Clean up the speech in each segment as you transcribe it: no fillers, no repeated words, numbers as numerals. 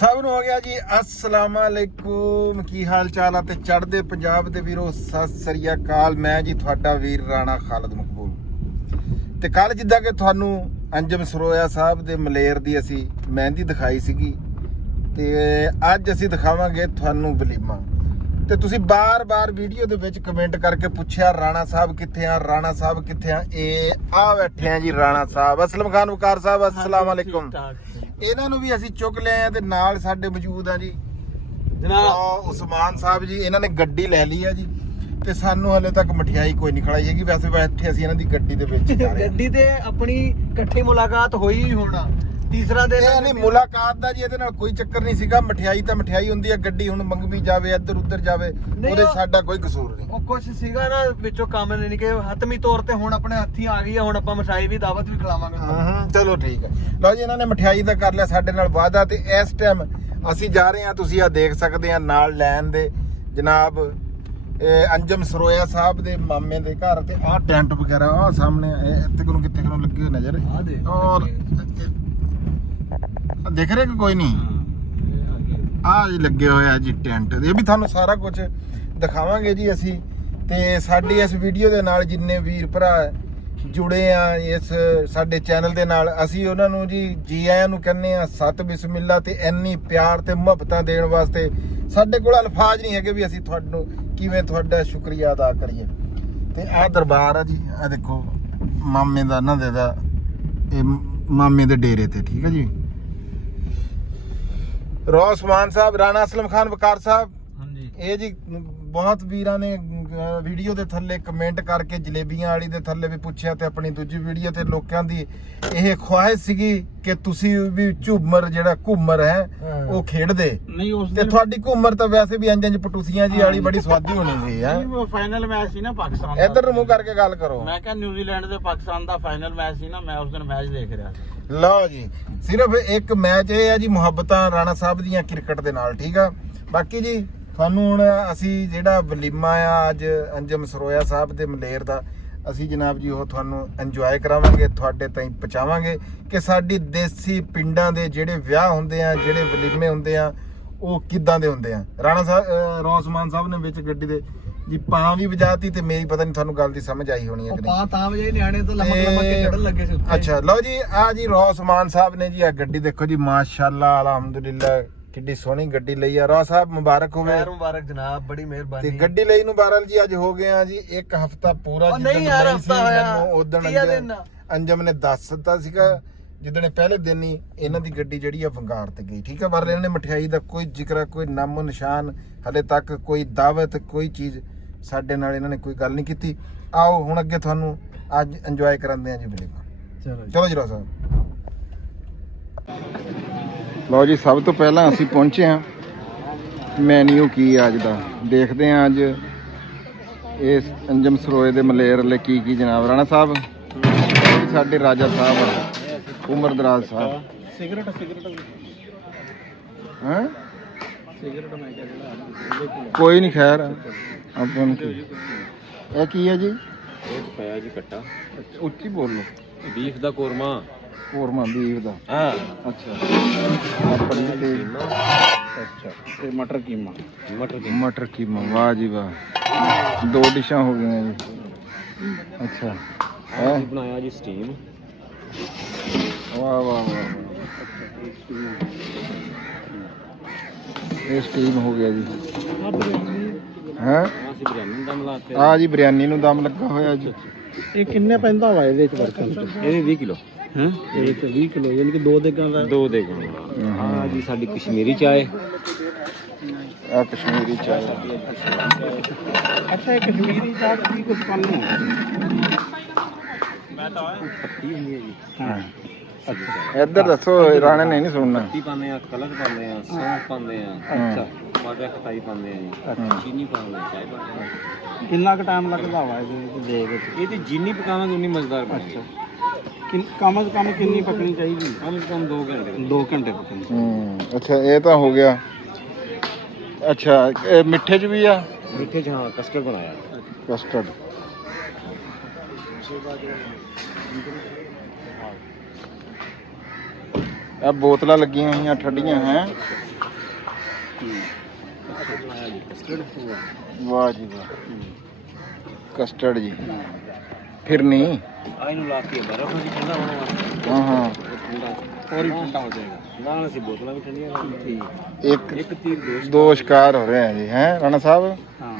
ਸਭ ਨੂੰ ਹੋ ਗਿਆ ਜੀ अस्सलाम वालेकुम। ਕੀ ਹਾਲ ਚਾਲ ਆ ਤੇ ਚੜ੍ਹਦੇ ਪੰਜਾਬ ਦੇ ਵੀਰੋ, ਸਤਿ ਸ੍ਰੀ ਅਕਾਲ। ਮੈਂ ਜੀ ਤੁਹਾਡਾ ਵੀਰ ਰਾਣਾ ਖਾਲਦ ਮਕਬੂਲ। ਤੇ ਕੱਲ ਜਿੱਦਾਂ ਕਿ ਤੁਹਾਨੂੰ ਅੰਜਮ ਸਰੋਇਆ ਸਾਹਿਬ ਦੇ ਮਲੇਰ ਦੀ ਅਸੀਂ ਮਹਿੰਦੀ ਦਿਖਾਈ ਸੀਗੀ, ਤੇ ਅੱਜ ਅਸੀਂ ਦਿਖਾਵਾਂਗੇ ਤੁਹਾਨੂੰ ਵਲੀਮਾ। ਤੇ ਤੁਸੀਂ ਬਾਰ-ਬਾਰ ਵੀਡੀਓ ਦੇ ਵਿੱਚ ਕਮੈਂਟ ਕਰਕੇ ਪੁੱਛਿਆ ਰਾਣਾ ਸਾਹਿਬ ਕਿੱਥੇ ਆ, ਰਾਣਾ ਸਾਹਿਬ ਕਿੱਥੇ ਆ। ਇਹ ਆ ਬੈਠੇ ਆ ਜੀ ਰਾਣਾ ਸਾਹਿਬ, ਅਸਲਮ ਖਾਨ ਵਕਾਰ ਸਾਹਿਬ, अस्सलाम वालेकुम। ਇਹਨਾਂ ਨੂੰ ਵੀ ਅਸੀਂ ਚੁੱਕ ਲਿਆ ਤੇ ਨਾਲ ਸਾਡੇ ਮੌਜੂਦ ਆ ਜੀ ਜਨਾਬ ਉਸਮਾਨ ਸਾਹਿਬ ਜੀ। ਇਹਨਾਂ ਨੇ ਗੱਡੀ ਲੈ ਲਈ ਆ ਜੀ, ਤੇ ਸਾਨੂੰ ਹਲੇ ਤੱਕ ਮਠਿਆਈ ਕੋਈ ਨਹੀਂ ਖੜਾਈ ਹੈਗੀ। ਵੈਸੇ ਬੈਠੇ ਅਸੀਂ ਇਹਨਾਂ ਦੀ ਗੱਡੀ ਦੇ ਵਿੱਚ ਗੱਡੀ ਤੇ ਆਪਣੀ ਇਕੱਠੀ ਮੁਲਾਕਾਤ ਹੋਈ ਹੀ ਹੋਣਾ, ਤੀਸਰਾ ਦਿਨ ਨਹੀਂ ਮੁਲਾਕਾਤ ਦਾ ਜੀ ਇਹਦੇ ਨਾਲ ਕੋਈ ਚੱਕਰ ਨਹੀਂ ਸੀਗਾ। ਮਠਿਆਈ ਤਾਂ ਮਠਿਆਈ ਹੁੰਦੀ ਹੈ, ਗੱਡੀ ਹੁਣ ਮੰਗਵੀ ਜਾਵੇ ਇੱਧਰ ਉੱਧਰ ਜਾਵੇ, ਉਹਦੇ ਸਾਡਾ ਕੋਈ ਕਸੂਰ ਨਹੀਂ। ਉਹ ਕੁਛ ਸੀਗਾ ਨਾ ਵਿੱਚੋਂ ਕੰਮ ਨਹੀਂ ਕਿ ਹਤਮੀ ਤੌਰ ਤੇ ਹੁਣ ਆਪਣੇ ਹੱਥੀ ਆ ਗਈ ਆ, ਹੁਣ ਆਪਾਂ ਮਠਿਆਈ ਵੀ ਦਾਵਤ ਵੀ ਖਿਲਾਵਾਂਗੇ। ਚਲੋ ਠੀਕ ਹੈ। ਲਓ ਜੀ ਇਹਨਾਂ ਨੇ ਮਠਿਆਈ ਦਾ ਕਰ ਲਿਆ ਸਾਡੇ ਨਾਲ ਵਾਅਦਾ, ਤੇ ਇਸ ਟਾਈਮ ਅਸੀਂ ਜਾ ਰਹੇ ਹਾਂ, ਤੁਸੀਂ ਆ ਦੇਖ ਸਕਦੇ ਆ ਨਾਲ ਲੈਣ ਦੇ ਜਨਾਬ ਅੰਜਮ ਸਰੋਇਆ ਸਾਹਿਬ ਦੇ ਮਾਮੇ ਦੇ ਘਰ। ਤੇ ਆਹ ਟੈਂਟ ਵਗੈਰਾ ਆਹ ਸਾਹਮਣੇ ਇੱਥੇ ਕੋਲੋਂ ਕਿੱਥੇ ਕੋਲੋਂ ਲੱਗੇ ਹੋਏ ਨਜ਼ਰ ਔਰ ਦੇਖ ਰਹੇ ਕਿ ਕੋਈ ਨਹੀਂ ਆ ਜੀ ਲੱਗੇ ਹੋਏ ਆ ਜੀ ਟੈਂਟ। ਇਹ ਵੀ ਤੁਹਾਨੂੰ ਸਾਰਾ ਕੁਝ ਦਿਖਾਵਾਂਗੇ ਜੀ ਅਸੀਂ। ਤੇ ਸਾਡੀ ਇਸ ਵੀਡੀਓ ਦੇ ਨਾਲ ਜਿੰਨੇ ਵੀਰ ਭਰਾ ਜੁੜੇ ਆ ਇਸ ਸਾਡੇ ਚੈਨਲ ਦੇ ਨਾਲ, ਅਸੀਂ ਉਹਨਾਂ ਨੂੰ ਜੀ ਆਇਆਂ ਨੂੰ ਕਹਿੰਦੇ ਆ, ਸਤ ਬਿਸਮਿਲ੍ਲਾ। ਤੇ ਇੰਨੀ ਪਿਆਰ ਤੇ ਮੁਹੱਬਤਾਂ ਦੇਣ ਵਾਸਤੇ ਸਾਡੇ ਕੋਲ ਅਲਫਾਜ਼ ਨਹੀਂ ਹੈਗੇ ਵੀ ਅਸੀਂ ਤੁਹਾਨੂੰ ਕਿਵੇਂ ਤੁਹਾਡਾ ਸ਼ੁਕਰੀਆ ਅਦਾ ਕਰੀਏ। ਤੇ ਆਹ ਦਰਬਾਰ ਆ ਜੀ, ਆ ਦੇਖੋ ਮਾਮੇ ਦਾ ਇਹਨਾਂ ਦੇ ਦਾ, ਇਹ ਮਾਮੇ ਦੇ ਡੇਰੇ ਤੇ, ਠੀਕ ਹੈ ਜੀ। ਉਸਮਾਨ ਸਾਹਿਬ, ਰਾਣਾ ਅਸਲਮ ਖਾਨ ਵਕਾਰ ਸਾਹਿਬ, ਹਾਂਜੀ। ਇਹ ਜੀ ਬਹੁਤ ਵੀਰਾਂ ਨੇ ਵੀਡੀਓ ਦੇ ਥੱਲੇ ਕਮੈਂਟ ਕਰਕੇ ਜਲੇਬੀਆਂ ਵਾਲੀ ਦੇ ਥੱਲੇ ਵੀ ਪੁੱਛਿਆ, ਤੇ ਆਪਣੀ ਦੂਜੀ ਵੀਡੀਓ ਤੇ ਲੋਕਾਂ ਦੀ ਇਹ ਖੁਆਇਸ਼ ਸੀਗੀ ਕਿ ਤੁਸੀਂ ਵੀ ਝੂਮਰ ਜਿਹੜਾ ਘੂਮਰ ਹੈ ਉਹ ਖੇਡਦੇ ਨਹੀਂ। ਤੇ ਤੁਹਾਡੀ ਘੂਮਰ ਤਾਂ ਵੈਸੇ ਵੀ ਇੰਜ ਪਟੂਸੀਆਂ ਜੀ ਵਾਲੀ ਬੜੀ ਸਵਾਦੀ ਹੋਣੀ ਸੀ ਹੈ। ਫਾਈਨਲ ਮੈਚ ਸੀ ਨਾ ਪਾਕਿਸਤਾਨ ਦਾ, ਇੱਧਰ ਨੂੰ ਮੂੰਹ ਕਰਕੇ ਗੱਲ ਕਰੋ। ਮੈਂ ਕਿਹਾ ਨਿਊਜ਼ੀਲੈਂਡ ਤੇ ਪਾਕਿਸਤਾਨ ਦਾ ਫਾਈਨਲ ਮੈਚ ਸੀ ਨਾ, ਮੈਂ ਉਸ ਦਿਨ ਮੈਚ ਦੇਖ ਰਿਹਾ ਸੀ। ਲਓ ਜੀ, ਸਿਰਫ ਇੱਕ ਮੈਚ ਇਹ ਹੈ ਜੀ ਮੁਹੱਬਤਾਂ ਰਾਣਾ ਸਾਹਿਬ ਦੀਆਂ ਕ੍ਰਿਕਟ ਦੇ ਨਾਲ, ਠੀਕ ਆ। ਬਾਕੀ ਜੀ ਤੁਹਾਨੂੰ ਹੁਣ ਅਸੀਂ ਜਿਹੜਾ ਵਲੀਮਾ ਆ ਅੱਜ ਅੰਜਮ ਸਰੋਇਆ ਸਾਹਿਬ ਦੇ ਮਲੇਰ ਦਾ, ਅਸੀਂ ਜਨਾਬ ਜੀ ਉਹ ਤੁਹਾਨੂੰ ਇੰਜੋਏ ਕਰਾਵਾਂਗੇ, ਤੁਹਾਡੇ ਤਾਈਂ ਪਹੁੰਚਾਵਾਂਗੇ ਕਿ ਸਾਡੀ ਦੇਸੀ ਪਿੰਡਾਂ ਦੇ ਜਿਹੜੇ ਵਿਆਹ ਹੁੰਦੇ ਆ, ਜਿਹੜੇ ਵਲੀਮੇ ਹੁੰਦੇ ਆ, ਉਹ ਕਿੱਦਾਂ ਦੇ ਹੁੰਦੇ ਆ। ਰਾਣਾ ਸਾਹਿਬ ਉਸਮਾਨ ਸਾਹਿਬ ਨੇ ਵਿੱਚ ਗੱਡੀ ਦੇ ਜੀ ਪਾਂ ਵੀ ਵਜਾਤੀ, ਤੇ ਮੇਰੀ ਪਤਾ ਨਹੀਂ ਤੁਹਾਨੂੰ ਗੱਲ ਦੀ ਸਮਝ ਆਈ ਹੋਣੀ ਹੈ ਕਿ ਨਹੀਂ। ਤਾਂ ਵਜਾਈ ਨਿਆਣੇ ਤਾਂ ਲੰਮਕ ਕੇ ਚੜਨ ਲੱਗੇ ਸੀ ਉੱਤੇ। ਅੱਛਾ ਲਓ ਜੀ, ਆ ਜੀ ਉਸਮਾਨ ਸਾਹਿਬ ਨੇ ਜੀ ਆ ਗੱਡੀ ਦੇਖੋ ਜੀ, ਮਾਸ਼ਾਅੱਲਾ ਅਲਹਮਦੁਲਿਲਾ ਕਿੱਡੀ ਸੋਹਣੀ ਗੱਡੀ ਲਈ ਆ। ਰਾਹ ਸਾਹਿਬ ਮੁਬਾਰਕ ਹੋਵੇ। ਮੁਬਾਰਕ ਜਨਾਬ, ਬੜੀ ਮਿਹਰਬਾਨੀ। ਤੇ ਗੱਡੀ ਲਈ ਨੂੰ ਬਾਰਲ ਜੀ ਅੱਜ ਹੋ ਗਏ ਆ ਜੀ 1 ਹਫ਼ਤਾ ਪੂਰਾ। ਨਹੀਂ ਯਾਰ ਹਫ਼ਤਾ ਹੋਇਆ, ਉਦੋਂ ਅੰਜਮ ਨੇ ਦੱਸ ਦਿੱਤਾ ਸੀਗਾ ਜਿੱਦਣੇ ਪਹਿਲੇ ਦਿਨ ਹੀ ਇਹਨਾਂ ਦੀ ਗੱਡੀ ਜਿਹੜੀ ਆ ਵੰਗਾਰ ਤੇ ਗਈ, ਠੀਕ ਆ। ਪਰ ਇਹਨਾਂ ਨੇ ਮਠਿਆਈ ਦਾ ਕੋਈ ਜ਼ਿਕਰ, ਕੋਈ ਨਾਮੋ ਨਿਸ਼ਾਨ, ਹਲੇ ਤੱਕ ਕੋਈ ਦਾਵਤ, ਕੋਈ ਚੀਜ਼ ਸਾਡੇ ਨਾਲ ਇਹਨਾਂ ਨੇ ਕੋਈ ਗੱਲ ਨਹੀਂ ਕੀਤੀ। ਆਓ ਹੁਣ ਅੱਗੇ ਤੁਹਾਨੂੰ ਅੱਜ ਇੰਜੋਏ ਕਰਾਉਂਦੇ ਆ ਜੀ ਵਲੀਮਾ। ਚਲੋ ਜੀ ਰਾਹ ਸਾਹਿਬ। ਲਓ ਜੀ, ਸਭ ਤੋਂ ਪਹਿਲਾਂ ਅਸੀਂ ਪਹੁੰਚੇ ਹਾਂ ਮੈਨਿਊ ਕੀ ਅੱਜ ਦਾ ਦੇਖਦੇ ਹਾਂ। ਅੱਜ ਇਸ ਅੰਜਮ ਸਰੋਏ ਦੇ ਮਲੇਰ ਲਈ ਕੀ ਜਨਾਬ ਰਾਣਾ ਸਾਹਿਬ, ਸਾਡੇ ਰਾਜਾ ਸਾਹਿਬ, ਉਮਰ ਦਰਾਜ਼ ਸਾਹਿਬ। ਸਿਗਰਟ ਹੈ ਮੈਂ ਕਿਹਾ ਕੋਈ ਨਹੀਂ, ਖੈਰ ਆਪਾਂ ਨੂੰ ਇਹ ਕੀ ਹੈ ਜੀ? ਇਹ ਪਿਆ ਜੀ ਕੱਟਾ, ਉੱਚੀ ਬੋਲੋ। ਬੀਫ ਦਾ ਕੋਰਮਾ ਬੀਫ ਦਾ। ਹਾਂ ਅੱਛਾ, ਆਪਣੀ ਤੇ ਅੱਛਾ, ਤੇ ਮਟਰ ਕੀਮਾ। ਵਾਹ ਜੀ ਵਾਹ, 2 ਡਿਸ਼ਾਂ ਹੋ ਗਈਆਂ ਜੀ। ਅੱਛਾ, ਇਹ ਬਣਾਇਆ ਜੀ ਸਟੀਮ। ਵਾਹ ਵਾਹ ਵਾਹ, ਇਹ ਸਟੀਮ ਹੋ ਗਿਆ ਜੀ। ਹੈ ਅਸੀਂ ਬਿਰਿਆਨੀ ਨੂੰ ਦਮ ਲਾਤੇ ਆ ਜੀ, ਬਿਰਿਆਨੀ ਨੂੰ ਦਮ ਲੱਗਾ ਹੋਇਆ ਜੀ। ਇਹ ਕਿੰਨੇ ਪੈਂਦਾ ਵਾ ਇਹਦੇ ਵਿੱਚ ਵਰਕਨ? ਇਹਦੇ 20 ਕਿਲੋ ਹੈ, ਇਹਦੇ ਤੇ 20 ਕਿਲੋ ਯਾਨੀ ਕਿ 2 ਦੇਗਾਂ ਦਾ। 2 ਦੇਗਾਂ। ਹਾਂ ਜੀ, ਸਾਡੀ ਕਸ਼ਮੀਰੀ ਚਾय। ਆ ਕਸ਼ਮੀਰੀ ਚਾय। ਅੱਛਾ, ਇਹ ਕਸ਼ਮੀਰੀ ਚਾਹ ਕੀ ਕੁਝ ਪਾਉਂਦੇ ਹੋ? ਮੈਂ ਤਾਂ ਪੱਤੀ ਹੁੰਦੀ ਹੈ ਜੀ। ਹਾਂ ਅੱਛਾ, ਇੱਧਰ ਦੱਸੋ, ਰਾਣੇ ਨੇ ਨਹੀਂ ਸੁਣਨਾ। ਪੱਤੀ ਪਾਉਂਦੇ ਆ, ਕਲਰ ਪਾਉਂਦੇ ਆ, ਸੌਂਫ ਪਾਉਂਦੇ ਆ, ਅੱਛਾ, ਮਾੜਾ ਖਟਾਈ ਪਾਉਂਦੇ ਆ ਜੀ, ਚੀਨੀ ਪਾਉਂਦੇ ਆ, ਚਾय ਪਾਉਂਦੇ ਆ। ਕਿੰਨਾ ਕੁ ਟਾਈਮ ਲੱਗਦਾ ਵਾ ਇਹਦੇ ਦੇਗ ਵਿੱਚ? ਇਹ ਤੇ ਜਿੰਨੀ ਪਕਾਵਾਂਗੇ ਉਨੀ ਮਜ਼ੇਦਾਰ ਬਣੇਗੀ। ਕਮ ਸੇ ਕਮ ਕਿੰਨੀ ਪਕਣੀ ਚਾਹੀਦੀ? ਕਮ ਸੇ ਕਮ 2 ਘੰਟੇ। 2 ਘੰਟੇ ਪਕਣੀ। ਅੱਛਾ, ਇਹ ਤਾਂ ਹੋ ਗਿਆ। ਅੱਛਾ, ਇਹ ਮਿੱਠੇ 'ਚ ਵੀ ਆ? ਮਿੱਠੇ 'ਚ ਹਾਂ, ਕਸਟਰਡ ਬਣਾਇਆ। ਕਸਟਰਡ। ਆ ਬੋਤਲਾਂ ਲੱਗੀਆਂ ਹੋਈਆਂ ਠੰਡੀਆਂ ਹੈ। ਵਾਹ ਜੀ ਵਾਹ, ਕਸਟਰਡ ਜੀ। ਫਿਰ ਨਹੀਂ ਇਹਨੂੰ ਲਾ ਕੇ ਬਰਫ ਵੀ ਠੰਡਾ ਹੋਣਾ ਵਾ। ਹਾਂ ਹਾਂ, ਹੋਰ ਹੀ ਠੰਡਾ ਹੋ ਜਾਏਗਾ। ਨਾਲ ਅਸੀਂ ਬੋਤਲਾਂ ਵੀ ਠੰਡੀਆਂ ਕਰਾਂਗੇ। ਇੱਕ ਦੋ ਸ਼ਿਕਾਰ ਹੋ ਰਹੇ ਆ ਜੀ ਹੈ ਰਾਣਾ ਸਾਹਿਬ। ਹਾਂ,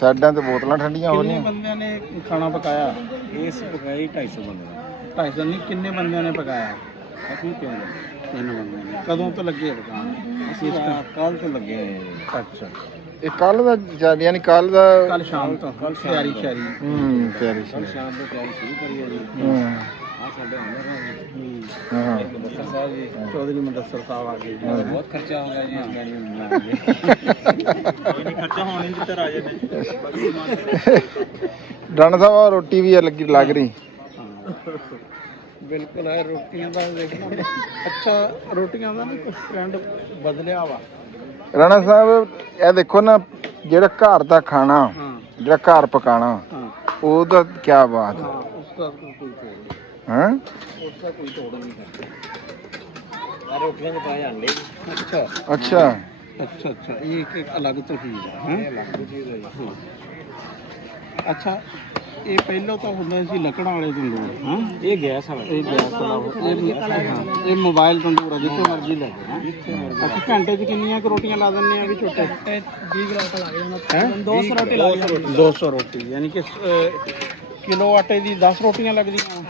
ਸਾਡਾਂ ਤੇ ਬੋਤਲਾਂ ਠੰਡੀਆਂ ਹੋ ਰਹੀਆਂ। ਕਿੰਨੇ ਬੰਦਿਆਂ ਨੇ ਖਾਣਾ ਪਕਾਇਆ? ਇਸ ਪਕਾਈ 250 ਬੰਦੇ ਦਾ। 250 ਨਹੀਂ, ਕਿੰਨੇ ਬੰਦਿਆਂ ਨੇ ਪਕਾਇਆ? ਅਸੀਂ ਕਿਉਂ 3 ਬੰਦਿਆਂ ਨੇ। ਕਦੋਂ ਤੋਂ ਲੱਗੇ ਪਕਾਉਣ? ਅਸੀਂ ਕੱਲ ਤੋਂ ਲੱਗੇ ਹੋਏ ਹਾਂ। ਅੱਛਾ, ਇਹ ਕੱਲ ਦਾ ਯਾਨੀ ਕੱਲ ਦਾ ਕੱਲ ਸ਼ਾਮ ਤੋਂ ਤਿਆਰੀ ਸ਼ਿਆਰੀ। ਤਿਆਰੀ ਕੱਲ ਸ਼ਾਮ ਤੋਂ ਤਿਆਰੀ ਸ਼ੁਰੂ ਕਰੀ ਹੈ ਜੀ। ਆ ਸਾਡੇ ਅੰਦਰ ਹਾਂ ਬੱਸਰ ਸਾਹਿਬ ਜੀ, ਚੌਧਰੀ ਮੁਦੱਸਰ ਸਾਹਿਬ ਆ ਗਏ ਜੀ। ਬਹੁਤ ਖਰਚਾ ਹੋ ਗਿਆ ਜੀ ਇਸ ਗਾੜੀ ਨੂੰ ਬਣਾ ਕੇ। ਕੋਈ ਨਹੀਂ ਖਰਚਾ ਹੋਣਾ ਹੀ ਜਿੱਧਰ ਆ ਜਾਂਦੇ। ਰਾਣਾ ਸਾਹਿਬ ਆਹ ਰੋਟੀ ਵੀ ਲੱਗ ਰਹੀ। ਬਿਲਕੁਲ ਹੈ, ਰੋਟੀਆਂ ਦਾ ਦੇਖਣਾ। ਅੱਛਾ, ਰੋਟੀਆਂ ਦਾ ਨਾ ਟ੍ਰੈਂਡ ਬਦਲਿਆ ਵਾ। ਰਾਣਾ ਸਾਹਿਬ ਇਹ ਦੇਖੋ ਨਾ, ਜਿਹੜਾ ਘਰ ਦਾ ਖਾਣਾ, ਹਾਂ ਜਿਹੜਾ ਘਰ ਪਕਾਣਾ, ਹਾਂ ਉਹਦਾ ਕੀ ਬਾਤ ਹੈ। ਹਾਂ, ਉਸਦਾ ਕੋਈ ਤੋੜ ਨਹੀਂ, ਹਾਂ ਉਸਦਾ ਕੋਈ ਤੋੜ ਨਹੀਂ ਕਰਦਾ। ਆ ਰੋਟੀਆਂ ਦੇ ਪਾਏ ਆਂਡੇ। ਅੱਛਾ ਅੱਛਾ ਅੱਛਾ ਅੱਛਾ, ਇਹ ਇੱਕ ਅਲੱਗ ਤੋਂ ਚੀਜ਼ ਹੈ। ਇਹ ਲੱਗ ਚੀਜ਼ ਹੈ ਜੀ। ਅੱਛਾ, ਇਹ ਪਹਿਲਾਂ ਤਾਂ ਹੁੰਦਾ ਸੀ ਲੱਕੜਾਂ ਵਾਲੇ ਤੰਦੂਰ। ਹਾਂ, ਇਹ ਗੈਸ ਵਾਲਾ। ਇਹ ਗੈਸ ਵਾਲਾ, ਇਹ ਮੋਬਾਈਲ ਤੰਦੂਰ ਆ, ਜਿੱਥੇ ਮਰਜ਼ੀ ਲੈ ਜਾਓ। ਜਿੱਥੇ ਮਰਜ਼ੀ। ਅੱਛਾ, ਘੰਟੇ 'ਚ ਕਿੰਨੀਆਂ ਕੁ ਰੋਟੀਆਂ ਲਾ ਦਿੰਦੇ ਆ ਵੀ ਛੋਟੇ? 20 ਕਿਲੋ ਲੱਗ ਜਾਣਾ। 200 ਰੋਟੀ ਲੱਗ ਜਾਂਦੀ। 200 ਰੋਟੀ ਯਾਨੀ ਕਿ ਕਿਲੋ ਆਟੇ ਦੀ 10 ਰੋਟੀਆਂ ਲੱਗਦੀਆਂ।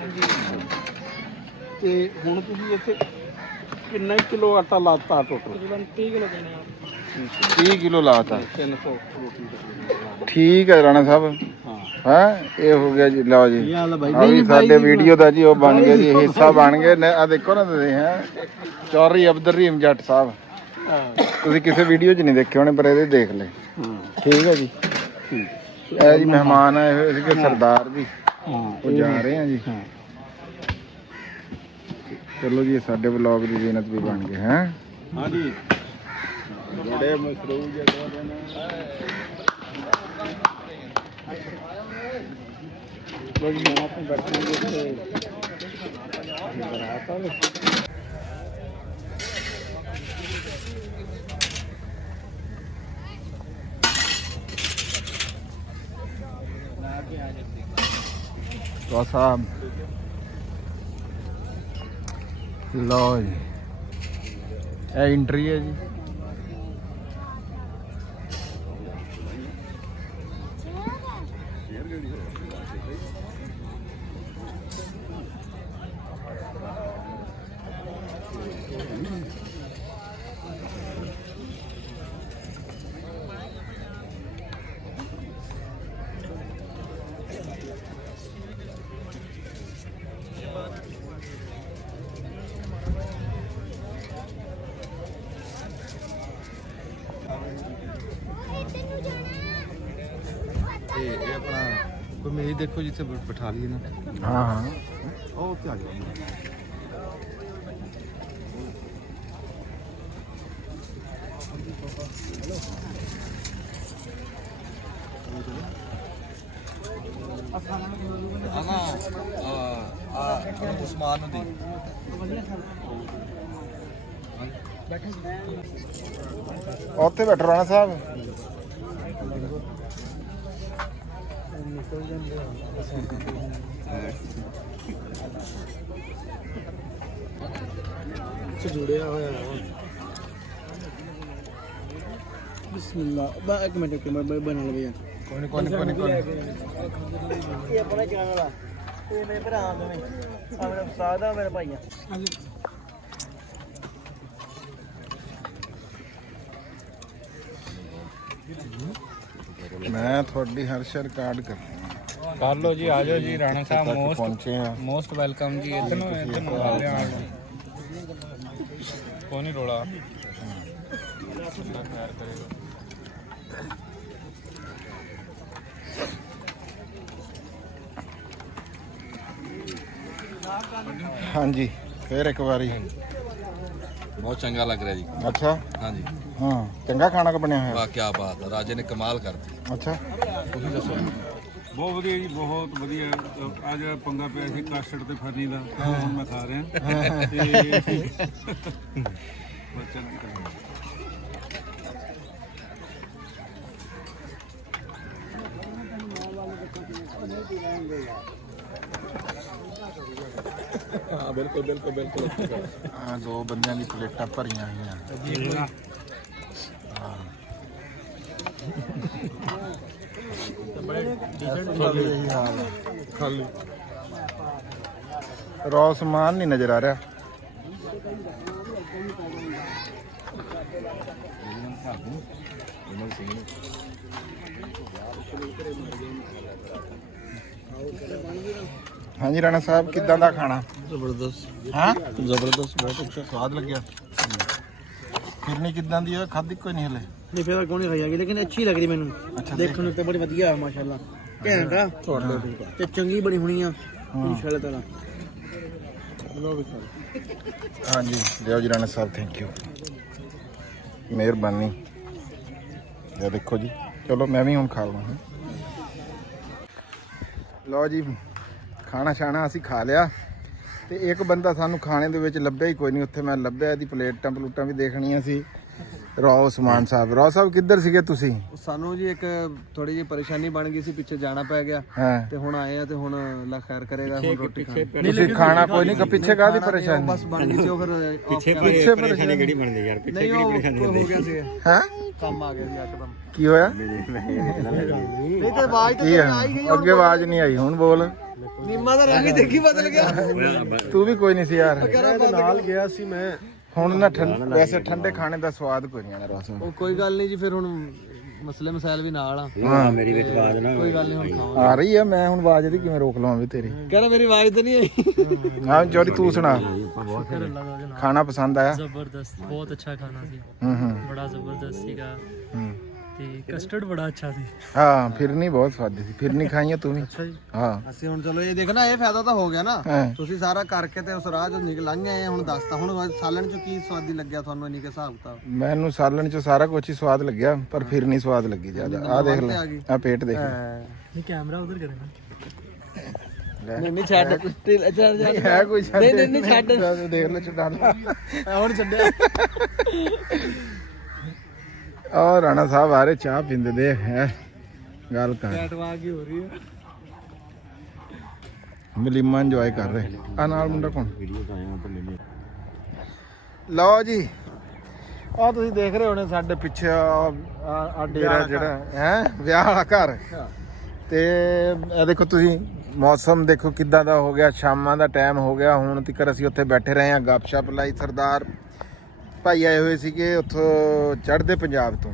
ਤੇ ਹੁਣ ਤੁਸੀਂ ਇੱਥੇ ਕਿੰਨਾ ਕਿਲੋ ਆਟਾ ਲਾਤਾ ਟੋਟਲ? ਤਕਰੀਬਨ 30 ਕਿਲੋ ਦੇਣੇ ਆ। 30 ਕਿਲੋ ਲਾਤਾ। 300 ਰੋਟੀ। ਠੀਕ ਹੈ ਰਾਣਾ ਸਾਹਿਬ। ਹਾਂ ਹੈ ਇਹ ਹੋ ਗਿਆ ਜੀ। ਲਓ ਜੀ, ਯਾਰ ਬਾਈ, ਆ ਵੀ ਸਾਡੇ ਵੀਡੀਓ ਦਾ ਜੀ ਉਹ ਬਣ ਗਿਆ ਜੀ, ਹਿੱਸਾ ਬਣ ਗਏ। ਆ ਦੇਖੋ ਨਾ ਤੁਸੀਂ ਹੈ ਚੌਧਰੀ ਅਬਦੁਲ ਰਹੀਮ ਜੱਟ ਸਾਹਿਬ। ਤੁਸੀਂ ਕਿਸੇ ਵੀਡੀਓ 'ਚ ਨਹੀਂ ਦੇਖੇ ਹੋਣੇ, ਪਰ ਇਹਦੇ ਦੇਖ ਲੈ। ਠੀਕ ਹੈ ਜੀ। ਇਹ ਜੀ ਮਹਿਮਾਨ ਆਏ ਹੋਏ ਸੀਗੇ ਸਰਦਾਰ ਜੀ, ਉਹ ਜਾ ਰਹੇ ਆ ਜੀ। ਚਲੋ ਜੀ, ਸਾਡੇ ਵਲੌਗ ਦੀ ਜ਼ੀਨਤ ਵੀ ਬਣ ਗਏ ਹੈ। ਹਾਂਜੀ, ਬੜੇ ਮਸਰੂਫ ਜਗ੍ਹਾ ਨੇ। ਲੋਕ यहाँ पे बैठेंगे तो बरात आ तो साहब लो जी, ਇਹ ਐਂਟਰੀ ਹੈ ਜੀ। ਇਹ ਆਪਣਾ ਕੋਈ ਮੇਜ਼ ਦੇਖੋ ਜਿੱਥੇ ਬਿਠਾ ਲਈਏ ਨਾ। ਹਾਂ ਹਾਂ, ਉਹ ਉੱਥੇ ਆ ਜਾਓ। ਉਸਮਾਨ ਨੂੰ ਦੇ ਉੱਥੇ ਬੈਠੋ ਰਾਣਾ ਸਾਹਿਬ। जुड़िया होया बिस्मिल्लाह बा एक मिनट मैं बना ले भैया कोई ये अपना चैनल वाला ये मेरे भरा में मेरा उस्ताद है मेरे भाई मैं थोड़ी हर शर कार्ड कर कर लो जी, आ जाओ जी। राणा साहब पहुंचे हैं। मोस्ट वेलकम जी। कौन ही रोड़ा हाँ जी, फिर एक बारी। बहुत चंगा लग रहा है जी। अच्छा, हाँ जी, हाँ चंगा खाना का बनया है। वाह क्या बात है, राजे ने कमाल कर दी। अच्छा, ਤੁਸੀਂ ਦੱਸੋ ਬਹੁਤ ਵਧੀਆ ਜੀ, ਬਹੁਤ ਵਧੀਆ। ਅੱਜ ਪੰਗਾ ਪਿਆ ਸੀ ਕਸਟਰਡ ਤੇ ਫਰਨੀ ਦਾ, ਹੁਣ ਮੈਂ ਖਾ ਰਿਹਾ ਤੇ ਬੱਚਾ ਹਾਂ ਬਿਲਕੁਲ ਬਿਲਕੁਲ ਬਿਲਕੁਲ। ਹਾਂ 2 ਬੰਦਿਆਂ ਦੀ ਪਲੇਟਾਂ ਭਰੀਆਂ ਹੋਈਆਂ। ਖਾਲੀ ਰੌ ਸਮਾਨ ਨਹੀਂ ਨਜ਼ਰ ਆ ਰਿਹਾ। ਹਾਂਜੀ ਰਾਣਾ ਸਾਹਿਬ ਕਿੱਦਾਂ ਦਾ ਖਾਣਾ? ਜ਼ਬਰਦਸਤ ਹਾਂ ਜ਼ਬਰਦਸਤ, ਬਹੁਤ ਅੱਛਾ। ਸਵਾਦ ਲੱਗਿਆ। ਫਿਰਨੀ ਕਿੱਦਾਂ ਦੀ ਆ? ਖਾਧੀ ਕੋਈ ਨਹੀਂ ਹਲੇ। ਨਹੀਂ ਫਿਰ ਕੋਈ ਨਹੀਂ ਖਾਈ ਲੇਕਿਨ ਅੱਛੀ ਲੱਗ ਰਹੀ ਮੈਨੂੰ। ਅੱਛਾ ਦੇਖਣ ਨੂੰ ਤੇ ਬੜੀ ਵਧੀਆ ਮਾਸ਼ਾਅੱਲਾ, ਘੈਂਟ ਆ ਤੇ ਚੰਗੀ ਬਣੀ ਹੋਣੀ ਆ ਇਨਸ਼ਾਅੱਲਾ ਤਾਲਾ। ਹਾਂਜੀ ਦਿਓ ਜੀ ਰਾਣਾ ਸਾਹਿਬ, ਥੈਂਕ ਯੂ, ਮਿਹਰਬਾਨੀ। ਇਹ ਦੇਖੋ ਜੀ, ਚਲੋ ਮੈਂ ਵੀ ਹੁਣ ਖਾ ਲਵਾਂ। ਲਓ ਜੀ ਖਾਣਾ ਛਾਣਾ ਅਸੀਂ ਖਾ ਲਿਆ ਤੇ ਇੱਕ ਬੰਦਾ ਸਾਨੂੰ ਖਾਣੇ ਦੇ ਵਿੱਚ ਲੱਭਿਆ ਹੀ ਕੋਈ ਨਹੀਂ ਉੱਥੇ। ਮੈਂ ਲੱਭਿਆ, ਇਹਦੀ ਪਲੇਟਾਂ ਪਲੂਟਾਂ ਵੀ ਦੇਖਣੀਆਂ ਸੀ। ਰੌ ਉਸਮਾਨ ਸਾਹਿਬ, ਰੌ ਸਾਹਿਬ ਕਿੱਧਰ ਸੀਗੇ ਤੁਸੀਂ? ਸਾਨੂੰ ਜੀ ਇੱਕ ਥੋੜੀ ਜਿਹੀ ਪਰੇਸ਼ਾਨੀ ਬਣ ਗਈ ਸੀ, ਪਿੱਛੇ ਜਾਣਾ ਪੈ ਗਿਆ ਹਾਂ ਤੇ ਹੁਣ ਆਏ ਆ ਤੇ ਹੁਣ ਅੱਲਾ ਖੈਰ ਕਰੇਗਾ। ਹੁਣ ਰੋਟੀ ਖਾਣੀ ਤੁਸੀਂ ਖਾਣਾ ਕੋਈ ਨਹੀਂ, ਪਿੱਛੇ ਕਾਹਦੀ ਪਰੇਸ਼ਾਨੀ? ਬਸ ਬਣ ਗਈ ਸੀ ਉਹ ਫਿਰ ਪਿੱਛੇ ਪਰੇਸ਼ਾਨੀ ਕਿਹੜੀ ਬਣਦੀ ਯਾਰ? ਨਹੀਂ ਉਹ ਹੋ ਗਿਆ ਸੀ, ਹੈ ਕੰਮ ਆ ਗਿਆ ਸੀ ਇੱਕਦਮ। ਕੀ ਹੋਇਆ? ਨਹੀਂ ਤਾਂ ਆਵਾਜ਼ ਤਾਂ ਕੀ ਆ ਹੈ? ਹੀ ਗਈ। ਅੱਗੇ ਆਵਾਜ਼ ਨਹੀਂ ਆਈ, ਹੁਣ ਬੋਲ। ਨੀਮਾ ਦਾ ਰੰਗ ਹੀ ਦੇਖੀ ਬਦਲ ਗਿਆ। ਤੂੰ ਵੀ ਕੋਈ ਨਹੀਂ ਸੀ ਯਾਰ, ਨਾਲ ਗਿਆ ਸੀ ਮੈਂ। ਹੁਣ ਨਾ ਵੈਸੇ ਠੰਡੇ ਖਾਣੇ ਦਾ ਸਵਾਦ ਕੋਈ ਨਹੀਂ ਆਣਾ ਰੌ ਸਾਹਿਬ। ਉਹ ਕੋਈ ਗੱਲ ਨਹੀਂ ਜੀ, ਫਿਰ ਹੁਣ ਮਸਲੇ ਮਸਾਇਲ ਵੀ ਨਾਲ ਆ। ਹਾਂ ਮੇਰੀ ਵਿੱਚ ਆਵਾਜ਼ ਨਾ ਕੋਈ ਗੱਲ ਨਹੀਂ, ਹੁਣ ਖਾਵਾਂਗੇ। ਆ ਰਹੀ ਆ, ਮੈਂ ਹੁਣ ਆਵਾਜ਼ ਦੀ ਕਿਵੇਂ ਰੋਕ ਲਵਾਂ ਵੀ ਤੇਰੀ? ਕਹਿ ਰਿਹਾ ਮੇਰੀ ਆਵਾਜ਼ ਤਾਂ ਨਹੀਂ ਆਈ। ਹਾਂ ਜੋਰੀ ਤੂੰ ਸੁਣਾ, ਖਾਣਾ ਪਸੰਦ ਆਇਆ? ਜ਼ਬਰਦਸਤ, ਬਹੁਤ ਅੱਛਾ ਖਾਣਾ ਸੀ। ਬੜਾ ਜ਼ਬਰਦਸਤ ਸੀਗਾ ਤੇ ਕਸਟਰਡ ਬੜਾ ਅੱਛਾ ਸੀ। ਹਾਂ ਫਿਰਨੀ ਬਹੁਤ ਸਵਾਦੀ ਸੀ। ਫਿਰਨੀ ਖਾਈਆਂ ਤੂੰ ਵੀ? ਅੱਛਾ ਜੀ। ਹਾਂ ਅਸੀਂ ਹੁਣ ਚਲੋ ਇਹ ਦੇਖਣਾ, ਇਹ ਫਾਇਦਾ ਤਾਂ ਹੋ ਗਿਆ ਨਾ। ਹਾਂ। ਤੁਸੀਂ ਸਾਰਾ ਕਰਕੇ ਤੇ ਉਸ ਰਾਹ ਚੋਂ ਨਿਕਲ ਲੰਘ ਆਏ। ਹੁਣ ਦੱਸਤਾ, ਹੁਣ ਸਾਲਣ ਚ ਕੀ ਸਵਾਦੀ ਲੱਗਿਆ ਤੁਹਾਨੂੰ ਇੰਨੀ ਕੇ ਹਿਸਾਬ ਕਿਤਾਬ? ਮੈਨੂੰ ਸਾਲਣ ਚ ਸਾਰਾ ਕੁਝ ਹੀ ਸਵਾਦ ਲੱਗਿਆ, ਪਰ ਫਿਰਨੀ ਸਵਾਦ ਲੱਗੀ ਜ਼ਿਆਦਾ। ਆ ਦੇਖ ਲੈ, ਆ ਪੇਟ ਦੇਖ ਲੈ। ਇਹ ਕੈਮਰਾ ਉਧਰ ਕਰੇਗਾ। ਨਹੀਂ ਛੱਡ, ਨਹੀਂ ਹੈ ਕੋਈ ਛੱਡ। ਨਹੀਂ ਛੱਡ, ਦੇਖ ਲੈ ਛੱਡਾਣਾ। ਹੁਣ ਛੱਡਿਆ। ਆ ਰਾਣਾ ਸਾਹਿਬ ਆ ਰਹੇ, ਚਾਹ ਪੀਂਦੇ ਦੇ ਹੈ ਗੱਲ ਕਰ। ਐਟਵਾ ਕੀ ਹੋ ਰਹੀ ਹੈ? ਮਲੀਮਾ ਇੰਜੋਏ ਕਰ ਰਹੇ। ਆ ਨਾਲ ਮੁੰਡਾ ਕੌਣ? ਲਓ ਜੀ ਆ ਤੁਸੀਂ ਦੇਖ ਰਹੇ ਹੋਣੇ ਸਾਡੇ ਪਿੱਛੇ ਆ ਡੇਰਾ ਜਿਹੜਾ ਹੈ ਵਿਆਹ ਵਾਲਾ ਘਰ। ਤੇ ਇਹ ਦੇਖੋ ਤੁਸੀਂ, ਮੌਸਮ ਦੇਖੋ ਕਿੱਦਾਂ ਦਾ ਹੋ ਗਿਆ, ਸ਼ਾਮਾਂ ਦਾ ਟਾਈਮ ਹੋ ਗਿਆ। ਹੁਣ ਤੱਕ ਅਸੀਂ ਉੱਥੇ ਬੈਠੇ ਰਹੇ ਹਾਂ, ਗੱਪਸ਼ਪ ਲਾਈ। ਸਰਦਾਰ ਭਾਈ ਆਏ ਹੋਏ ਸੀਗੇ ਉੱਥੋਂ ਚੜ੍ਹਦੇ ਪੰਜਾਬ ਤੋਂ।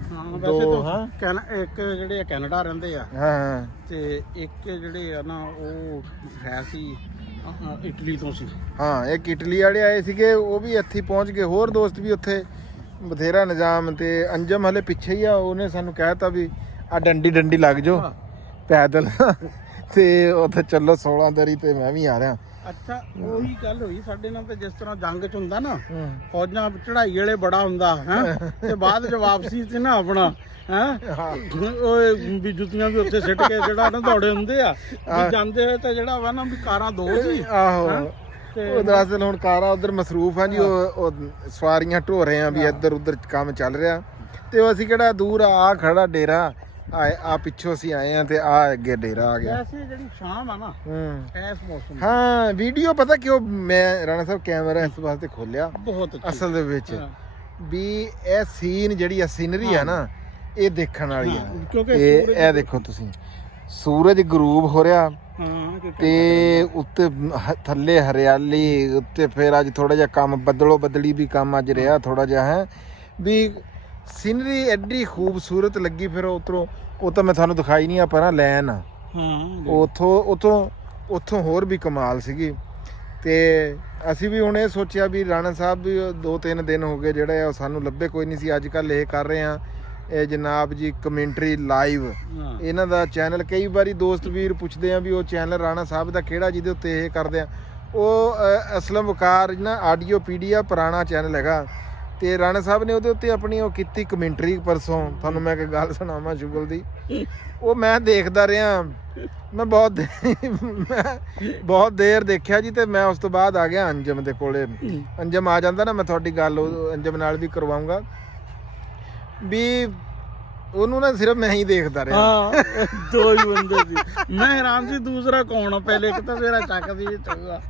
ਇੱਕ ਜਿਹੜੇ ਕੈਨੇਡਾ ਰਹਿੰਦੇ ਆ ਹਾਂ ਤੇ ਇੱਕ ਜਿਹੜੇ ਆ ਨਾ ਉਹ ਹੈ ਸੀ ਇਟਲੀ ਤੋਂ ਸੀ। ਹਾਂ ਇੱਕ ਇਟਲੀ ਵਾਲੇ ਆਏ ਸੀਗੇ, ਉਹ ਵੀ ਇੱਥੇ ਪਹੁੰਚ ਗਏ। ਹੋਰ ਦੋਸਤ ਵੀ ਉੱਥੇ ਬਥੇਰਾ ਨਿਜ਼ਾਮ। ਤੇ ਅੰਜਮ ਹਲੇ ਪਿੱਛੇ ਹੀ ਆ, ਉਹਨੇ ਸਾਨੂੰ ਕਹਿਤਾ ਵੀ ਆ ਡੰਡੀ ਲੱਗ ਜਾਓ ਪੈਦਲ ਤੇ ਉੱਥੇ ਚੱਲੋ 16 ਦਰੀ ਤੇ ਮੈਂ ਵੀ ਆ ਰਿਹਾ। ਅੱਛਾ ਉਹੀ ਗੱਲ ਹੋਈ ਸਾਡੇ ਨਾਲ। ਤੇ ਜਿਸ ਤਰ੍ਹਾਂ ਜੰਗ ਚ ਹੁੰਦਾ ਨਾ, ਫੌਜਾਂ ਚੜਾਈ ਵਾਲੇ ਬੜਾ ਹੁੰਦਾ ਹੈ ਤੇ ਬਾਅਦ ਚ ਵਾਪਸੀ ਚ ਨਾ ਆਪਣਾ ਉਹ ਵੀ ਜੁੱਤੀਆਂ ਵੀ ਉੱਥੇ ਸਿੱਟ ਕੇ ਜਿਹੜਾ ਨਾ ਦੌੜੇ ਹੁੰਦੇ ਆ ਵੀ ਜਾਂਦੇ ਹੋਏ ਤੇ ਜਿਹੜਾ ਵਾ ਨਾ ਵੀ ਕਾਰਾਂ ਦੋ ਸੀ। ਆਹੋ ਉਹ ਦਰਅਸਲ ਹੁਣ ਕਾਰਾਂ ਉਧਰ ਮਸਰੂਫ ਆ ਜੀ, ਉਹ ਸਵਾਰੀਆਂ ਢੋ ਰਹੇ ਆ ਵੀ ਇੱਧਰ ਉੱਧਰ ਕੰਮ ਚੱਲ ਰਿਹਾ। ਤੇ ਉਹ ਅਸੀਂ ਕਿਹੜਾ ਦੂਰ ਆ ਖੜਾ ਡੇਰਾ ਆ ਪਿੱਛੋਂ ਅਸੀਂ ਆਏ ਆ ਤੇ ਆ ਅੱਗੇ ਡੇਰਾ ਆ ਗਿਆ। ਐਸੇ ਜਿਹੜੀ ਸ਼ਾਮ ਆ ਨਾ ਇਸ ਮੌਸਮ ਹਾਂ ਵੀਡੀਓ ਪਤਾ ਕਿਉਂ ਮੈਂ ਰਾਣਾ ਸਾਹਿਬ ਕੈਮਰਾ ਇਸ ਵਾਸਤੇ ਖੋਲਿਆ ਬਹੁਤ ਅਸਲ ਦੇ ਵਿੱਚ ਵੀ ਇਹ ਸੀਨ ਜਿਹੜੀ ਆ ਸੀਨਰੀ ਆ ਨਾ ਇਹ ਦੇਖਣ ਵਾਲੀ ਆ। ਕਿਉਂਕਿ ਇਹ ਦੇਖੋ ਤੁਸੀਂ, ਸੂਰਜ ਗਰੂਬ ਹੋ ਰਿਹਾ ਤੇ ਉੱਤੇ ਥੱਲੇ ਹਰਿਆਲੀ, ਉੱਤੇ ਫਿਰ ਅੱਜ ਥੋੜਾ ਜਿਹਾ ਕੰਮ ਬੱਦਲੋ ਬੱਦਲੀ ਵੀ ਕੰਮ ਅੱਜ ਰਿਹਾ ਥੋੜਾ ਜਿਹਾ ਹੈ ਵੀ ਸੀਨਰੀ ਐਡੀ ਖੂਬਸੂਰਤ ਲੱਗੀ। ਫਿਰ ਉਤਰੋਂ ਉਹ ਤਾਂ ਮੈਂ ਤੁਹਾਨੂੰ ਦਿਖਾਈ ਨਹੀਂ ਆ ਪਰ ਲੈਨ ਆ ਉੱਥੋਂ ਹੋਰ ਵੀ ਕਮਾਲ ਸੀਗੀ। ਤੇ ਅਸੀਂ ਵੀ ਹੁਣ ਇਹ ਸੋਚਿਆ ਵੀ ਰਾਣਾ ਸਾਹਿਬ ਵੀ 2-3 ਦਿਨ ਹੋ ਗਏ ਜਿਹੜੇ ਆ ਸਾਨੂੰ ਲੱਭੇ ਕੋਈ ਨਹੀਂ ਸੀ। ਅੱਜ ਕੱਲ੍ਹ ਇਹ ਕਰ ਰਹੇ ਆ ਇਹ ਜਨਾਬ ਜੀ ਕਮੈਂਟਰੀ ਲਾਈਵ, ਇਹਨਾਂ ਦਾ ਚੈਨਲ। ਕਈ ਵਾਰੀ ਦੋਸਤ ਵੀਰ ਪੁੱਛਦੇ ਆ ਵੀ ਉਹ ਚੈਨਲ ਰਾਣਾ ਸਾਹਿਬ ਦਾ ਕਿਹੜਾ ਜਿਹਦੇ ਉੱਤੇ ਇਹ ਕਰਦੇ ਆ। ਉਹ ਅਸਲਮ ਵਕਾਰ ਨਾ ਆਡੀਓਪੀਡੀਆ ਪੁਰਾਣਾ ਚੈਨਲ ਹੈਗਾ, ਤੇ ਰਾਣਾ ਸਾਹਿਬ ਨੇ ਉਹਦੇ ਉੱਤੇ ਆਪਣੀ ਉਹ ਕੀਤੀ ਕਮੈਂਟਰੀ ਪਰਸੋਂ। ਤੁਹਾਨੂੰ ਮੈਂ ਇੱਕ ਗੱਲ ਸੁਣਾਵਾਂ ਸ਼ੁਗਲ ਦੀ, ਉਹ ਮੈਂ ਦੇਖਦਾ ਰਿਹਾ, ਮੈਂ ਬਹੁਤ ਦੇਰ ਦੇਖਿਆ ਜੀ। ਤੇ ਮੈਂ ਉਸ ਤੋਂ ਬਾਅਦ ਆ ਗਿਆ ਅੰਜਮ ਦੇ ਕੋਲੇ। ਅੰਜਮ ਆ ਜਾਂਦਾ ਨਾ, ਮੈਂ ਤੁਹਾਡੀ ਗੱਲ ਅੰਜਮ ਨਾਲ ਵੀ ਕਰਵਾਊਂਗਾ ਵੀ ਉਹਨੂੰ ਨਾ ਸਿਰਫ ਮੈਂ ਹੀ ਦੇਖਦਾ ਰਿਹਾ। ਹਾਂ ਦੋ ਹੀ ਬੰਦੇ ਸੀ, ਮੈਂ ਹੈਰਾਨ ਸੀ ਦੂਸਰਾ ਕੌਣ ਆ। ਪਹਿਲੇ ਇੱਕ ਤਾਂ ਮੇਰਾ ਚੱਕ ਸੀ ਚੰਗਾ,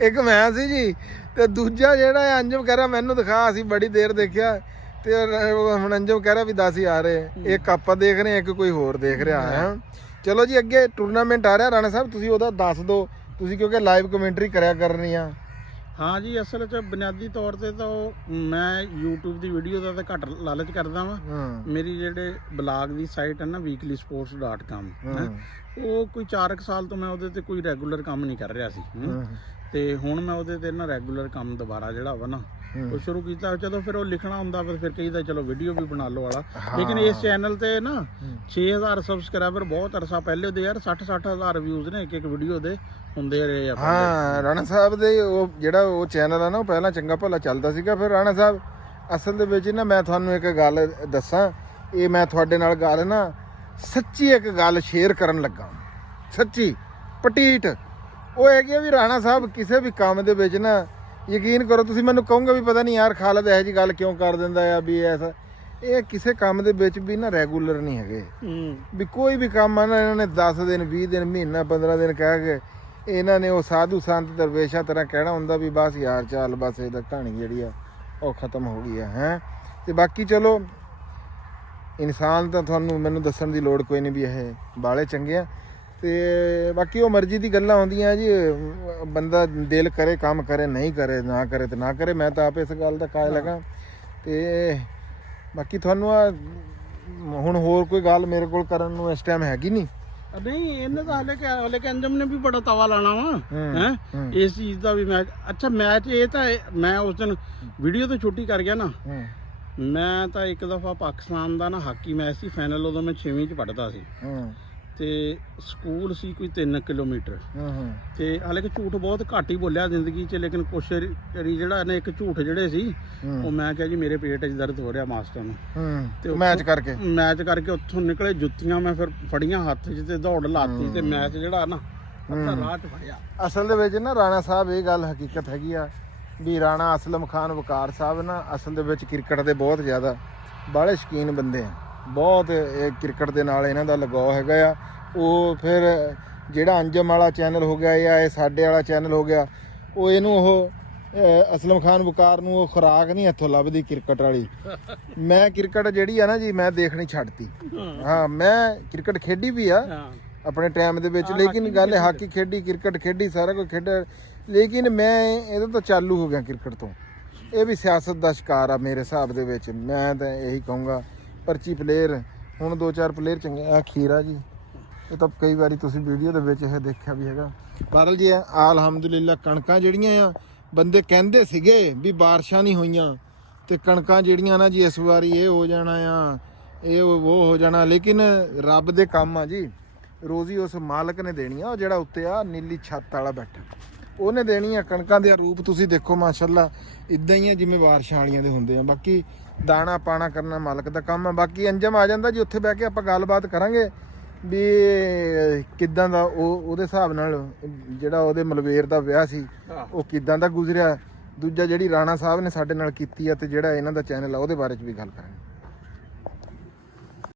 ਇੱਕ ਮੈਂ ਸੀ ਜੀ, ਤੇ ਦੂਜਾ ਜਿਹੜਾ ਹੈ ਅੰਜਮ ਕਹਿ ਰਿਹਾ ਮੈਨੂੰ ਦਿਖਾ। ਅਸੀਂ ਬੜੀ ਦੇਰ ਦੇਖਿਆ ਤੇ ਹੁਣ ਅੰਜਮ ਕਹਿ ਰਿਹਾ ਵੀ 10 ਹੀ ਆ ਰਹੇ, ਇੱਕ ਆਪਾਂ ਦੇਖ ਰਹੇ, ਇੱਕ ਕੋਈ ਹੋਰ ਦੇਖ ਰਿਹਾ ਹੈ। ਚਲੋ ਜੀ, ਅੱਗੇ ਟੂਰਨਾਮੈਂਟ ਆ ਰਿਹਾ ਰਾਣਾ ਸਾਹਿਬ, ਤੁਸੀਂ ਉਹਦਾ ਦੱਸ ਦਿਓ ਤੁਸੀਂ, ਕਿਉਂਕਿ ਲਾਈਵ ਕਮੈਂਟਰੀ ਕਰਿਆ ਕਰਨੀ ਆ। ਹਾਂ ਜੀ, ਅਸਲ 'ਚ ਬੁਨਿਆਦੀ ਤੌਰ ਤੇ ਤਾਂ ਮੈਂ YouTube ਦੀ ਵੀਡੀਓ ਦਾ ਤਾਂ ਘੱਟ ਲਾਲਚ ਕਰਦਾ ਵਾਂ। ਮੇਰੀ ਜਿਹੜੇ ਬਲਾਗ ਦੀ ਸਾਈਟ ਹੈ ਨਾ weeklysports.com, ਉਹ ਕੋਈ 4 ਸਾਲ ਤੋਂ ਮੈਂ ਉਹਦੇ ਤੇ ਕੋਈ ਰੈਗੂਲਰ ਕੰਮ ਨਹੀਂ ਕਰ ਰਿਹਾ ਸੀ। ਤੇ ਹੁਣ ਮੈਂ ਉਹਦੇ ਤੇ ਨਾ ਰੈਗੂਲਰ ਕੰਮ ਦੁਬਾਰਾ ਜਿਹੜਾ ਵਾ ਨਾ ਉਹ ਸ਼ੁਰੂ ਕੀਤਾ। ਜਦੋਂ ਫਿਰ ਉਹ ਲਿਖਣਾ ਹੁੰਦਾ ਫਿਰ ਕਹੀਦਾ ਚਲੋ ਵੀਡੀਓ ਵੀ ਬਣਾ ਲਓ ਵਾਲਾ। ਲੇਕਿਨ ਇਸ ਚੈਨਲ ਤੇ ਨਾ 6000 ਸਬਸਕ੍ਰਾਈਬਰ ਬਹੁਤ ਅਰਸਾ ਪਹਿਲੇ ਦੇ ਯਾਰ 60,000 ਵਿਊਜ਼ ਨੇ ਇੱਕ ਵਿਡੀਓ ਦੇ ਹੁੰਦੇ ਰਹੇ ਆ। ਹਾਂ, ਰਾਣਾ ਸਾਹਿਬ ਦੇ ਉਹ ਜਿਹੜਾ ਉਹ ਚੈਨਲ ਆ ਨਾ, ਉਹ ਪਹਿਲਾਂ ਚੰਗਾ ਭਲਾ ਚੱਲਦਾ ਸੀਗਾ। ਫਿਰ ਰਾਣਾ ਸਾਹਿਬ ਅਸਲ ਦੇ ਵਿੱਚ ਨਾ, ਮੈਂ ਤੁਹਾਨੂੰ ਇੱਕ ਗੱਲ ਦੱਸਾਂ, ਇਹ ਮੈਂ ਤੁਹਾਡੇ ਨਾਲ ਗੱਲ ਨਾ ਸੱਚੀ ਇੱਕ ਗੱਲ ਸ਼ੇਅਰ ਕਰਨ ਲੱਗਾ, ਸੱਚੀ ਪਟੀਟ। ਉਹ ਹੈਗੀ ਵੀ ਰਾਣਾ ਸਾਹਿਬ ਕਿਸੇ ਵੀ ਕੰਮ ਦੇ ਵਿੱਚ ਨਾ, ਯਕੀਨ ਕਰੋ ਤੁਸੀਂ ਮੈਨੂੰ ਕਹੋਗੇ ਵੀ ਪਤਾ ਨਹੀਂ ਯਾਰ ਖਾਲਦ ਇਹੋ ਜਿਹੀ ਗੱਲ ਕਿਉਂ ਕਰ ਦਿੰਦਾ ਆ ਵੀ ਐਸਾ, ਇਹ ਕਿਸੇ ਕੰਮ ਦੇ ਵਿੱਚ ਵੀ ਨਾ ਰੈਗੂਲਰ ਨਹੀਂ ਹੈਗੇ। ਵੀ ਕੋਈ ਵੀ ਕੰਮ ਆ ਨਾ, ਇਹਨਾਂ ਨੇ 10 ਦਿਨ 20 ਦਿਨ ਮਹੀਨਾ 15 ਦਿਨ ਕਹਿ ਕੇ ਇਹਨਾਂ ਨੇ ਉਹ ਸਾਧੂ ਸੰਤ ਦਰਵੇਸ਼ਾਂ ਤਰ੍ਹਾਂ ਕਹਿਣਾ ਹੁੰਦਾ ਵੀ ਬਸ ਯਾਰ ਚੱਲ ਬਸ ਇਹਦਾ ਕਹਾਣੀ ਜਿਹੜੀ ਆ ਉਹ ਖਤਮ ਹੋ ਗਈ ਆ ਹੈ। ਤੇ ਬਾਕੀ ਚਲੋ ਇਨਸਾਨ ਤਾਂ ਤੁਹਾਨੂੰ ਮੈਨੂੰ ਦੱਸਣ ਦੀ ਲੋੜ ਕੋਈ ਨਹੀਂ ਵੀ ਇਹ ਬਾਲੇ ਚੰਗੇ ਆ। ਤੇ ਬਾਕੀ ਉਹ ਮਰਜ਼ੀ ਦੀ ਗੱਲਾਂ ਹੁੰਦੀਆਂ ਜੀ, ਬੰਦਾ ਦਿਲ ਕਰੇ ਕੰਮ ਕਰੇ, ਨਹੀਂ ਕਰੇ ਨਾ ਕਰੇ ਤੇ ਨਾ ਕਰੇ। ਮੈਂ ਤਾਂ ਆਪ ਇਸ ਗੱਲ ਦਾ ਕਾਇਲ ਹੈਗਾ। ਤੇ ਬਾਕੀ ਤੁਹਾਨੂੰ ਆ ਹੁਣ ਹੋਰ ਕੋਈ ਗੱਲ ਮੇਰੇ ਕੋਲ ਕਰਨ ਨੂੰ ਇਸ ਟਾਈਮ ਹੈਗੀ ਨਹੀਂ। ਨਹੀਂ, ਇਹਨੇ ਤਾਂ ਹਲੇ ਕਿ ਅੰਜਮ ਨੇ ਵੀ ਬੜਾ ਤਵਾ ਲਾਣਾ ਵਾ ਹੈ ਇਸ ਚੀਜ਼ ਦਾ ਵੀ। ਮੈਚ ਅੱਛਾ ਮੈਚ ਇਹ ਤਾਂ ਮੈਂ ਉਸ ਦਿਨ ਵੀਡੀਓ ਤੋਂ ਛੁੱਟੀ ਕਰ ਗਿਆ ਨਾ। ਮੈਂ ਤਾਂ ਇੱਕ ਦਫਾ ਪਾਕਿਸਤਾਨ ਦਾ ਨਾ ਹਾਕੀ ਮੈਚ ਸੀ ਫਾਈਨਲ, ਉਦੋਂ ਮੈਂ 6ਵੀਂ 'ਚ ਪੜ੍ਹਦਾ ਸੀ ਤੇ ਸਕੂਲ ਸੀ ਕੋਈ 3 ਕਿਲੋਮੀਟਰ। ਤੇ ਹਾਲੇ ਕਿ ਝੂਠ ਬਹੁਤ ਘੱਟ ਹੀ ਬੋਲਿਆ ਜ਼ਿੰਦਗੀ 'ਚ, ਲੇਕਿਨ ਕੁਛ ਜਿਹੜਾ ਇਹਨੇ ਇੱਕ ਝੂਠ ਜਿਹੜੇ ਸੀ ਉਹ ਮੈਂ ਕਿਹਾ ਜੀ ਮੇਰੇ ਪੇਟ 'ਚ ਦਰਦ ਹੋ ਰਿਹਾ ਮਾਸਟਰ ਨੂੰ। ਤੇ ਮੈਚ ਕਰਕੇ ਉੱਥੋਂ ਨਿਕਲੇ, ਜੁੱਤੀਆਂ ਮੈਂ ਫਿਰ ਫੜੀਆਂ ਹੱਥ 'ਚ ਤੇ ਦੌੜ ਲਾਤੀ ਤੇ ਮੈਚ ਜਿਹੜਾ ਨਾ ਰਾਹ 'ਚ ਫੜਿਆ। ਅਸਲ ਦੇ ਵਿੱਚ ਨਾ ਰਾਣਾ ਸਾਹਿਬ ਇਹ ਗੱਲ ਹਕੀਕਤ ਹੈਗੀ ਆ ਵੀ ਰਾਣਾ ਅਸਲਮ ਖਾਨ ਵਕਾਰ ਸਾਹਿਬ ਨਾ ਅਸਲ ਦੇ ਵਿੱਚ ਕ੍ਰਿਕਟ ਦੇ ਬਹੁਤ ਜ਼ਿਆਦਾ ਬਾਹਲੇ ਸ਼ੌਕੀਨ ਬੰਦੇ ਆ। ਬਹੁਤ ਇਹ ਕ੍ਰਿਕਟ ਦੇ ਨਾਲ ਇਹਨਾਂ ਦਾ ਲਗਾਅ ਹੈਗਾ ਆ। ਉਹ ਫਿਰ ਜਿਹੜਾ ਅੰਜਮ ਵਾਲਾ ਚੈਨਲ ਹੋ ਗਿਆ ਜਾਂ ਇਹ ਸਾਡੇ ਵਾਲਾ ਚੈਨਲ ਹੋ ਗਿਆ, ਉਹ ਇਹਨੂੰ ਉਹ ਅਸਲਮ ਖਾਨ ਵਕਾਰ ਨੂੰ ਉਹ ਖੁਰਾਕ ਨਹੀਂ ਇੱਥੋਂ ਲੱਭਦੀ ਕ੍ਰਿਕਟ ਵਾਲੀ। ਮੈਂ ਕ੍ਰਿਕਟ ਜਿਹੜੀ ਆ ਨਾ ਜੀ ਮੈਂ ਦੇਖਣੀ ਛੱਡਤੀ। ਹਾਂ, ਮੈਂ ਕ੍ਰਿਕਟ ਖੇਡੀ ਵੀ ਆ ਆਪਣੇ ਟਾਈਮ ਦੇ ਵਿੱਚ, ਲੇਕਿਨ ਗੱਲ ਹਾਕੀ ਖੇਡੀ, ਕ੍ਰਿਕਟ ਖੇਡੀ, ਸਾਰਾ ਕੁਝ ਖੇਡਿਆ, ਲੇਕਿਨ ਮੈਂ ਇਹਦੇ ਤੋਂ ਚਾਲੂ ਹੋ ਗਿਆ ਕ੍ਰਿਕਟ ਤੋਂ। ਇਹ ਵੀ ਸਿਆਸਤ ਦਾ ਸ਼ਿਕਾਰ ਆ ਮੇਰੇ ਹਿਸਾਬ ਦੇ ਵਿੱਚ। ਮੈਂ ਤਾਂ ਇਹੀ ਕਹੂੰਗਾ ਪਰਚੀ ਪਲੇਅਰ, ਹੁਣ 2-4 ਪਲੇਅਰ ਚੰਗੇ ਆ। ਖੀਰਾ ਜੀ ਇਹ ਤਾਂ ਕਈ ਵਾਰੀ ਤੁਸੀਂ ਵੀਡੀਓ ਦੇ ਵਿੱਚ ਇਹ ਦੇਖਿਆ ਵੀ ਹੈਗਾ। ਬਾਦਲ ਜੀ ਅਲਹਮਦੁਲਿਲਾ ਕਣਕਾਂ ਜਿਹੜੀਆਂ ਆ, ਬੰਦੇ ਕਹਿੰਦੇ ਸੀਗੇ ਵੀ ਬਾਰਿਸ਼ਾਂ ਨਹੀਂ ਹੋਈਆਂ ਤੇ ਕਣਕਾਂ ਜਿਹੜੀਆਂ ਨਾ ਜੀ ਇਸ ਵਾਰੀ ਇਹ ਹੋ ਜਾਣਾ ਆ, ਇਹ ਉਹ ਹੋ ਜਾਣਾ, ਲੇਕਿਨ ਰੱਬ ਦੇ ਕੰਮ ਆ ਜੀ। ਰੋਜ਼ੀ ਉਸ ਮਾਲਕ ਨੇ ਦੇਣੀ ਆ, ਉਹ ਜਿਹੜਾ ਉੱਤੇ ਆ ਨੀਲੀ ਛੱਤ ਵਾਲਾ ਬੈਠਾ, ਉਹਨੇ ਦੇਣੀ ਆ। ਕਣਕਾਂ ਦੇ ਰੂਪ ਤੁਸੀਂ ਦੇਖੋ ਮਾਸ਼ਾਅੱਲਾ ਇਦਾਂ ਹੀ ਆ ਜਿਵੇਂ ਬਾਰਿਸ਼ਾਂ ਵਾਲੀਆਂ ਦੇ ਹੁੰਦੇ ਆ। ਬਾਕੀ ਦਾਣਾ ਪਾਣਾ ਕਰਨਾ ਮਾਲਕ ਦਾ ਕੰਮ ਆ। ਬਾਕੀ ਅੰਜਮ ਆ ਜਾਂਦਾ ਜੀ, ਉੱਥੇ ਬਹਿ ਕੇ ਆਪਾਂ ਗੱਲਬਾਤ ਕਰਾਂਗੇ ਵੀ ਕਿੱਦਾਂ ਦਾ ਉਹਦੇ ਹਿਸਾਬ ਨਾਲ ਜਿਹੜਾ ਉਹਦੇ ਮਲਵੇਰ ਦਾ ਵਿਆਹ ਸੀ ਉਹ ਕਿੱਦਾਂ ਦਾ ਗੁਜ਼ਰਿਆ। ਦੂਜਾ ਜਿਹੜੀ ਰਾਣਾ ਸਾਹਿਬ ਨੇ ਸਾਡੇ ਨਾਲ ਕੀਤੀ ਆ ਤੇ ਜਿਹੜਾ ਇਹਨਾਂ ਦਾ ਚੈਨਲ ਆ ਉਹਦੇ ਬਾਰੇ 'ਚ ਵੀ ਗੱਲ ਕਰਾਂਗੇ।